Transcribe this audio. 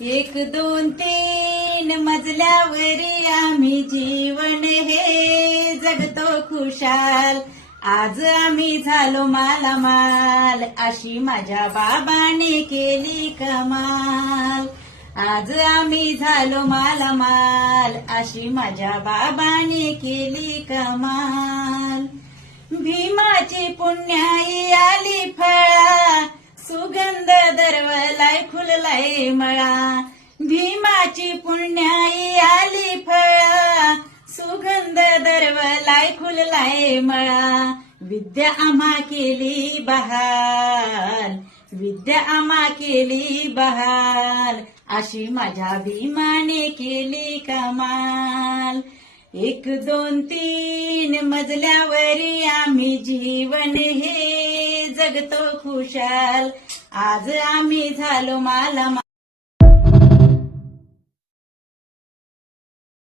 एक दोन तीन मजल्यावरी आम्ही जीवन हे जगतो खुशाल. आज आम्ही झालो मालामाल, अशी माझ्या बाबाने केली कमाल. आज आम्ही झालो मालामाल, अशी माझ्या बाबाने केली कमाल. भीमाची पुण्याई आली फळा, सुगंध दरवलाय फुललाय मळा. भीमाची पुण्याई आली फळा, सुगंध दरवलाय फुललाय मळा. विद्या आम्हा केली बहाल, विद्या आम्हा केली बहाल, अशी माझ्या भीमाने केली कमाल. एक दोन तीन मजल्यावरी आम्ही जीवन हे जगतो खुशाल. आज आम्ही झालो मालामाल.